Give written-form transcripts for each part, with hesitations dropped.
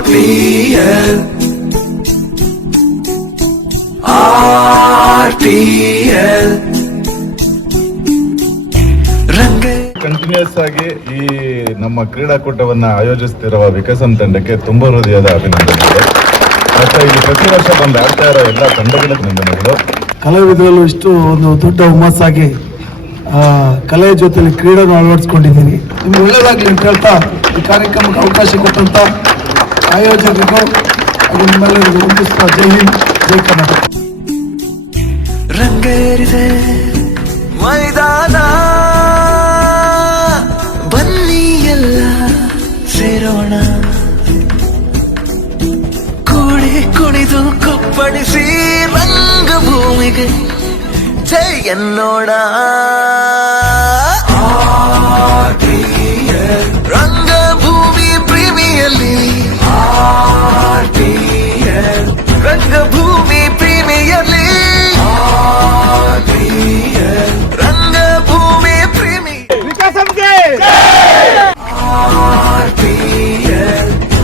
RPL continuous ಆಗಿ ಈ ನಮ್ಮ ಕ್ರೀಡಾಕೂಟವನ್ನ ಆಯೋಜಿಸುತ್ತಿರುವ ವಿಕಸನ್ ತಂಡಕ್ಕೆ ತುಂಬ ಹೃದಯದ ಅಭಿನಂದನೆಗಳು. ಮತ್ತೆ ಇಲ್ಲಿ ಪ್ರತಿ ವರ್ಷ ಬಂದು ಆಡ್ತಾ ಇರೋ ಎಲ್ಲ ತಂಡಗಳ ಅಭಿನಂದನೆಗಳು. ಕಲಾವಿದರಲ್ಲೂ ಇಷ್ಟು ಒಂದು ದೊಡ್ಡ ಹುಮ್ಮಸ್ಸಾಗಿ ಕಲೆಯ ಜೊತೆಲಿ ಕ್ರೀಡೆಯನ್ನು ಅಳವಡಿಸ್ಕೊಂಡಿದ್ದೀನಿ. ನಿಮ್ಗೆ ಒಳ್ಳೆಯದಾಗಲಿ ಅಂತ ಹೇಳ್ತಾ ಈ ಕಾರ್ಯಕ್ರಮಕ್ಕೆ ಅವಕಾಶ ಕೊಟ್ಟಂತ ಆಯೋಜಕರಿಗೂ ಅದು ನಿಮ್ಮೆಲ್ಲರಿಗೂ ವಂದಿಸ್ತಾ ಜೈ ಹಿಂದ್ ಜೈ ಕರ್ನಾಟಕ. ರಂಗೇರಿದೆ ಮೈದಾನ, ಬನ್ನಿ ಎಲ್ಲ ಸೇರೋಣ, ಕೂಡಿ ಕುಣಿದು ಕುಪ್ಪಳಿಸಿ ರಂಗಭೂಮಿಗೆ ಜೈ ಎನ್ನೋಣ. ರಂಗಭೂಮಿ ಪ್ರೇಮಿಯಲ್ಲಿ ರಂಗಭೂಮಿ ಪ್ರೇಮಿಯಲ್ಲಿ ರಂಗಭೂಮಿ ಪ್ರೇಮಿ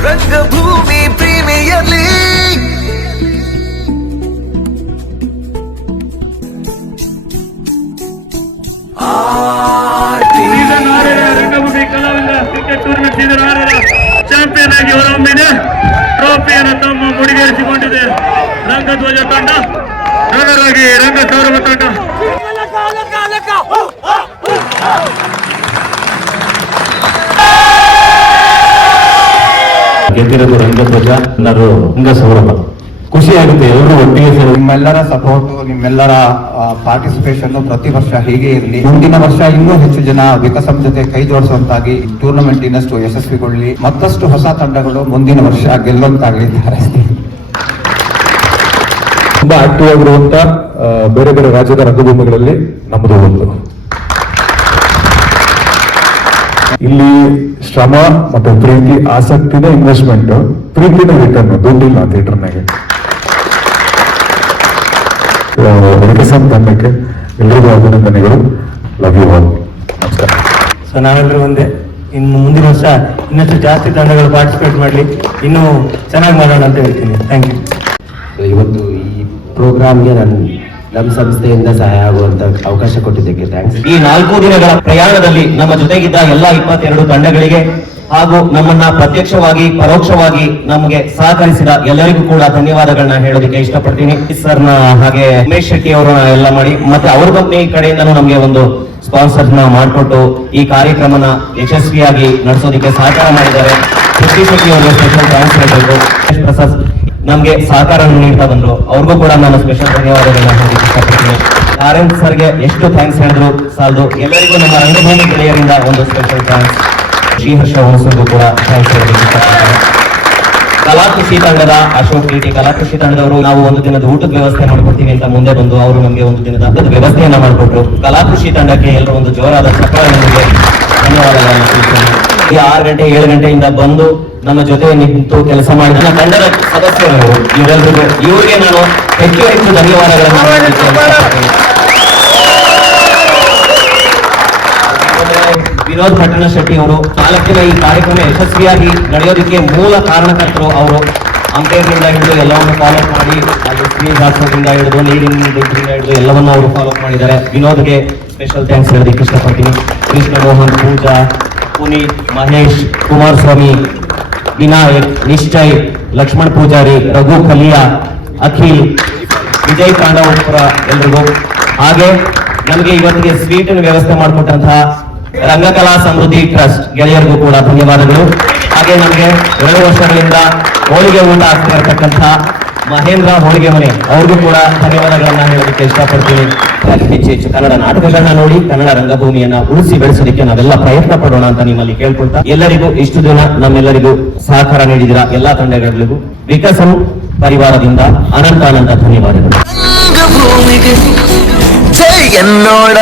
ರಂಗಭೂಮಿ ಪ್ರೇಮಿಯಲ್ಲಿ ರಂಗಭೂಮಿ ಕಲಾವಿದ ಕ್ರಿಕೆಟ್ ಟೂರ್ನಮೆಂಟ್ ಸೀಸನ್ 6ರ ಚಾಂಪಿಯನ್ ಆಗಿ ಹೊರಹೊಮ್ಮಿದೆ. ಟ್ರೋಫಿಯನ್ನು ತಮ್ಮ ಮುಡಿಗೇರಿಸಿಕೊಂಡಿದೆ ರಂಗಧ್ವಜ ತಂಡ, ನಗರಾಗಿ ರಂಗ ಸೌರಭ ತಂಡ. ಗೆದ್ದಿರೋದು ರಂಗಧ್ವಜ, ಎಲ್ಲರೂ ರಂಗ ಸೌರಭ. ಖುಷಿ ಆಗುತ್ತೆ ಎಲ್ಲರೂ ಒಟ್ಟಿಗೆ ಸೇರಿ. ನಿಮ್ಮೆಲ್ಲರ ಸಪೋರ್ಟ್, ನಿಮ್ಮೆಲ್ಲರ ಪಾರ್ಟಿಸಿಪೇಷನ್ ಪ್ರತಿ ವರ್ಷ ಹೀಗೆ ಇರಲಿ. ಮುಂದಿನ ವರ್ಷ ಇನ್ನೂ ಹೆಚ್ಚು ಜನ ವಿಕಸಂ ಜೊತೆ ಕೈ ಜೋಡಿಸುವಂತಾಗಿ ಟೂರ್ನಮೆಂಟ್ ಇನ್ನಷ್ಟು ಯಶಸ್ವಿಗೊಳ್ಳಿ, ಮತ್ತಷ್ಟು ಹೊಸ ತಂಡಗಳು ಮುಂದಿನ ವರ್ಷ ಗೆಲ್ಲುವಂತಾಗಲಿ. ತುಂಬಾ ಆಕ್ಟಿವ್ ಆಗಿರುವಂತ ಬೇರೆ ಬೇರೆ ರಾಜ್ಯದ ರಂಗಭೂಮಿಗಳಲ್ಲಿ ನಮ್ಮದು ಒಂದು. ಇಲ್ಲಿ ಶ್ರಮ ಮತ್ತೆ ಪ್ರೀತಿ, ಆಸಕ್ತಿನ ಇನ್ವೆಸ್ಟ್ಮೆಂಟ್, ಪ್ರೀತಿನ ರಿಟರ್ನ್, ದುಡ್ಡಿಲ್ಲ ಥಿಯೇಟರ್ನಾಗೆ. ವಿಕಸನ್ ತಂಡಕ್ಕೆ ಎಲ್ಲರಿಗೂ ಅಭಿನಂದನೆಗಳು. Love you all. ನಮಸ್ಕಾರ. ಸೊ ನಾವೆಲ್ಲರೂ ಒಂದೇ. ಇನ್ನು ಮುಂದಿನ ವರ್ಷ ಇನ್ನಷ್ಟು ಜಾಸ್ತಿ ತಂಡಗಳು ಪಾರ್ಟಿಸಿಪೇಟ್ ಮಾಡಲಿ, ಇನ್ನೂ ಚೆನ್ನಾಗಿ ಮಾಡೋಣ ಅಂತ ಹೇಳ್ತೀನಿ. Thank you. ಇವತ್ತು ಈ ಪ್ರೋಗ್ರಾಮ್ಗೆ ನಮ್ಮ ಸಂಸ್ಥೆಯಿಂದ ಸಹಾಯ ಆಗುವಂತ ಅವಕಾಶ ಕೊಟ್ಟಿದ್ದಕ್ಕೆ ಥ್ಯಾಂಕ್ಸ್. ಈ 4 ದಿನಗಳ ಪ್ರಯಾಣದಲ್ಲಿ ನಮ್ಮ ಜೊತೆಗಿದ್ದ ಎಲ್ಲ 22 ತಂಡಗಳಿಗೆ ಹಾಗೂ ನಮ್ಮನ್ನ ಪ್ರತ್ಯಕ್ಷವಾಗಿ ಪರೋಕ್ಷವಾಗಿ ನಮಗೆ ಸಹಕರಿಸಿದ ಎಲ್ಲರಿಗೂ ಕೂಡ ಧನ್ಯವಾದಗಳನ್ನ ಹೇಳೋದಕ್ಕೆ ಇಷ್ಟಪಡ್ತೀನಿ. ಸರ್ನ ಹಾಗೆ ಉಮೇಶ್ ಶೆಟ್ಟಿ ಅವರನ್ನ ಎಲ್ಲ ಮಾಡಿ ಮತ್ತೆ ಅವ್ರ ಕಂಪನಿ ಕಡೆಯಿಂದನೂ ನಮಗೆ ಒಂದು ಸ್ಪಾನ್ಸರ್ ನ ಮಾಡಿಕೊಟ್ಟು ಈ ಕಾರ್ಯಕ್ರಮನ ಯಶಸ್ವಿಯಾಗಿ ನಡೆಸೋದಕ್ಕೆ ಸಹಕಾರ ಮಾಡಿದ್ದಾರೆ. ಶೆಟ್ಟಿ ಅವರಿಗೆ ಸ್ಪೆಷಲ್ ಥ್ಯಾಂಕ್ಸ್ ಹೇಳಬೇಕು. ಪ್ರಸಾದ್ ನಮ್ಗೆ ಸಹಕಾರ ನೀಡ್ತಾ ಬಂದ್ರು, ಅವ್ರಿಗೂ ಕೂಡ ನಾನು ಸ್ಪೆಷಲ್ ಧನ್ಯವಾದಗಳನ್ನ ಹೇಳೋದಕ್ಕೆ ಇಷ್ಟಪಡ್ತೀನಿ. ಆರ್ಎನ್ ಸರ್ಗೆ ಎಷ್ಟು ಥ್ಯಾಂಕ್ಸ್ ಹೇಳಿದ್ರು ಸಾಲದು. ಎಲ್ಲರಿಗೂ ನಮ್ಮ ರಂಗಭೂಮಿ ಗೆಳೆಯರಿಂದ ಒಂದು ಸ್ಪೆಷಲ್ ಥ್ಯಾಂಕ್ಸ್. ಶ್ರೀಹರ್ಷ ಹುಣಸೂರ್ಗೂ ಕೂಡ ಥ್ಯಾಂಕ್ಸ್ ಹೇಳೋದಕ್ಕೆ ಇಷ್ಟಪಡ್ತೀನಿ. ಕಲಾಕೃಷಿ ತಂಡದ ಅಶೋಕ್ ಟಿ ಕಲಾಕೃಷಿ ತಂಡದವರು ನಾವು ಒಂದು ದಿನದ ಊಟದ ವ್ಯವಸ್ಥೆ ಮಾಡ್ಕೊಡ್ತೀವಿ ಅಂತ ಮುಂದೆ ಬಂದು ಅವರು ನಮಗೆ ಒಂದು ದಿನದ ಊಟದ ವ್ಯವಸ್ಥೆಯನ್ನ ಮಾಡಿಕೊಟ್ರು. ಕಲಾಕೃಷಿ ತಂಡಕ್ಕೆ ಎಲ್ಲರೂ ಒಂದು ಜೋರಾದ ಚಪ್ಪಾಳೆ ನಮಗೆ ಧನ್ಯವಾದಗಳನ್ನ ತಿಳಿಸ್ತೀನಿ. ಈ 6 ಗಂಟೆ 7 ಗಂಟೆಯಿಂದ ಬಂದು ನಮ್ಮ ಜೊತೆ ನಿಂತು ಕೆಲಸ ಮಾಡಿದ ನನ್ನ ತಂಡದ ಸದಸ್ಯರು ಇವರೆಲ್ಲರಿಗೂ ಇವರಿಗೆ ನಾನು ಹೆಚ್ಚು ಹೆಚ್ಚು ಧನ್ಯವಾದಗಳನ್ನ ವಿನೋದ್ ಪಟ್ಟಣ ಶೆಟ್ಟಿ ಅವರು 4 ದಿನ ಈ ಕಾರ್ಯಕ್ರಮ ಯಶಸ್ವಿಯಾಗಿ ನಡೆಯೋದಕ್ಕೆ ಮೂಲ ಕಾರಣಕರ್ತರು. ಅವರು ಅಂಪೈರ್ನಿಂದ ಹಿಡಿದು ಎಲ್ಲವನ್ನು ಫಾಲೋ ಮಾಡಿ, ಅಲ್ಲಿ ಸ್ಕ್ರೀನ್ ಹಾಕೋದ್ರಿಂದ ಹಿಡಿದು ನೀರಿನಿಂದ ಹಿಡಿದು ಎಲ್ಲವನ್ನು ಅವರು ಫಾಲೋ ಮಾಡಿದ್ದಾರೆ. ವಿನೋದ್ಗೆ ಸ್ಪೆಷಲ್ ಥ್ಯಾಂಕ್ಸ್ ಹೇಳೋದಕ್ಕೆ ಇಷ್ಟಪಡ್ತೀನಿ. ಕೃಷ್ಣ ಮೋಹನ್, ಪೂಜಾ, ಪುನೀತ್, ಮಹೇಶ್, ಕುಮಾರಸ್ವಾಮಿ, ವಿನಾಯಕ್, ನಿಶ್ಚಯ್, ಲಕ್ಷ್ಮಣ್ ಪೂಜಾರಿ, ರಘು ಕಲಿಯಾ, ಅಖಿಲ್, ವಿಜಯ್ ಕಾಂಡವಪುರ ಎಲ್ರಿಗೂ, ಹಾಗೆ ನಮಗೆ ಇವತ್ತಿಗೆ ಸ್ವೀಟಿನ ವ್ಯವಸ್ಥೆ ಮಾಡಿಕೊಟ್ಟಂತಹ ರಂಗಕಲಾ ಸಮೃದ್ಧಿ ಟ್ರಸ್ಟ್ ಗೆಳೆಯರಿಗೂ ಕೂಡ ಧನ್ಯವಾದಗಳು. ಹಾಗೆ ನಮಗೆ 2 ವರ್ಷಗಳಿಂದ ಹೋಳಿಗೆ ಊಟ ಆಗ್ತಾ ಇರತಕ್ಕಂಥ ಮಹೇಂದ್ರ ಹೋಳಿಗೆ ಮನೆ ಅವ್ರಿಗೂ ಕೂಡ ಧನ್ಯವಾದಗಳನ್ನ ಹೇಳೋದಕ್ಕೆ ಇಷ್ಟಪಡ್ತೀನಿ. ಹೆಚ್ಚು ಕನ್ನಡ ನಾಟಕಗಳನ್ನ ನೋಡಿ ಕನ್ನಡ ರಂಗಭೂಮಿಯನ್ನ ಉಳಿಸಿ ಬೆಳೆಸೋದಕ್ಕೆ ನಾವೆಲ್ಲ ಪ್ರಯತ್ನ ಪಡೋಣ ಅಂತ ನಿಮ್ಮಲ್ಲಿ ಕೇಳ್ಕೊಳ್ತಾ, ಎಲ್ಲರಿಗೂ ಇಷ್ಟು ದಿನ ನಮ್ಮೆಲ್ಲರಿಗೂ ಸಹಕಾರ ನೀಡಿದಿರ ಎಲ್ಲಾ ತಂಡಗಳಿಗೂ ವಿಕಸನ್ ಪರಿವಾರದಿಂದ ಅನಂತ ಧನ್ಯವಾದಗಳು. ರಂಗಭೂಮಿಗೆ ಜೈ ಎನ್ನೋಣ.